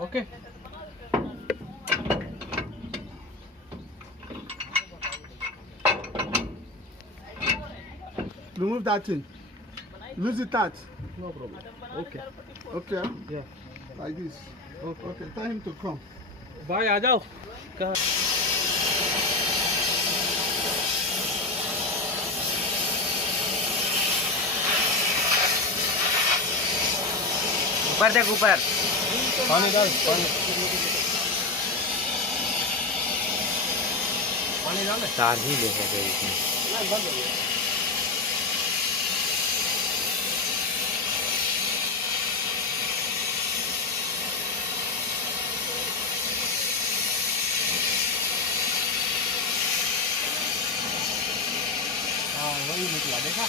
Okay. Remove that thing. Lose the touch. No problem. Okay. Okay. या Like this. Okay. Okay. Tell him to come. भाई आ जाओ। कहाँ? ऊपर देख ऊपर। पानी डाल, पानी पानी डाल। तार ही ले सकते इसमें। हाँ वही निकला देखा।